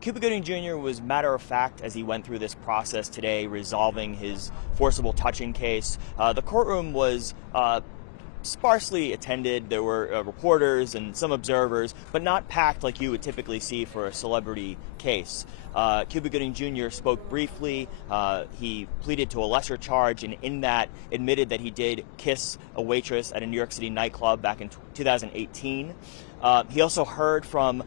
Cuba Gooding Jr. was matter of fact as he went through this process today, resolving his forcible touching case. The courtroom was sparsely attended. There were reporters and some observers, but not packed like you would typically see for a celebrity case. Cuba Gooding Jr. spoke briefly. He pleaded to a lesser charge, and in that admitted that he did kiss a waitress at a New York City nightclub back in 2018. He also heard from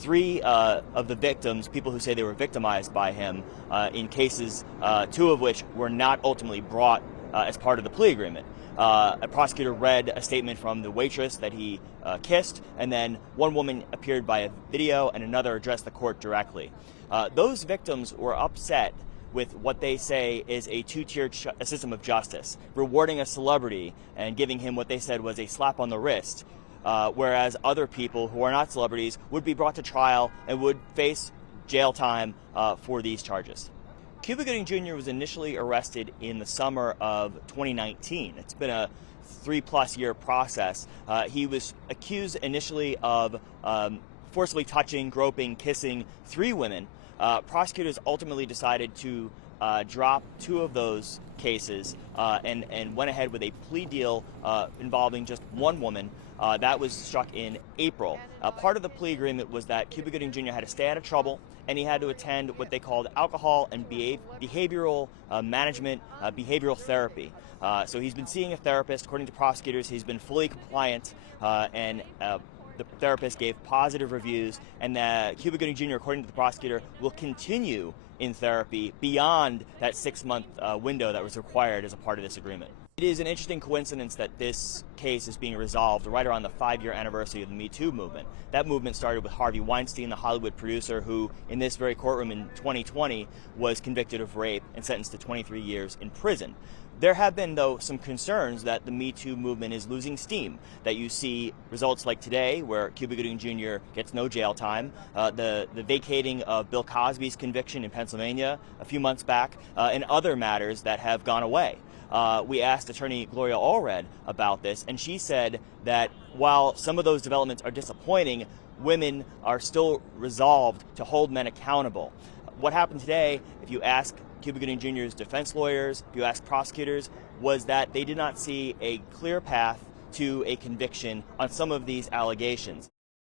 three of the victims, people who say they were victimized by him in cases, two of which were not ultimately brought as part of the plea agreement. A prosecutor read a statement from the waitress that he kissed, and then one woman appeared by a video and another addressed the court directly. Those victims were upset with what they say is a two-tiered system of justice, rewarding a celebrity and giving him what they said was a slap on the wrist, whereas other people who are not celebrities would be brought to trial and would face jail time for these charges. Cuba Gooding Jr. was initially arrested in the summer of 2019. It's been a 3+ year process. He was accused initially of forcibly touching, groping, kissing 3 women. Prosecutors ultimately decided to drop 2 of those cases and went ahead with a plea deal involving just 1 woman. That was struck in April. Part of the plea agreement was that Cuba Gooding Jr. had to stay out of trouble, and he had to attend what they called alcohol and behavioral management, behavioral therapy. So he's been seeing a therapist. According to prosecutors, he's been fully compliant, and the therapist gave positive reviews, and Cuba Gooding Jr., according to the prosecutor, will continue in therapy beyond that 6-month window that was required as a part of this agreement. It is an interesting coincidence that this case is being resolved right around the 5-year anniversary of the Me Too movement. That movement started with Harvey Weinstein, the Hollywood producer who, in this very courtroom in 2020, was convicted of rape and sentenced to 23 years in prison. There have been, though, some concerns that the Me Too movement is losing steam, that you see results like today, where Cuba Gooding Jr. gets no jail time, the vacating of Bill Cosby's conviction in Pennsylvania a few months back, and other matters that have gone away. We asked attorney Gloria Allred about this, and she said that while some of those developments are disappointing, women are still resolved to hold men accountable. What happened today, if you ask Cuba Gooding Jr.'s defense lawyers, if you ask prosecutors, was that they did not see a clear path to a conviction on some of these allegations.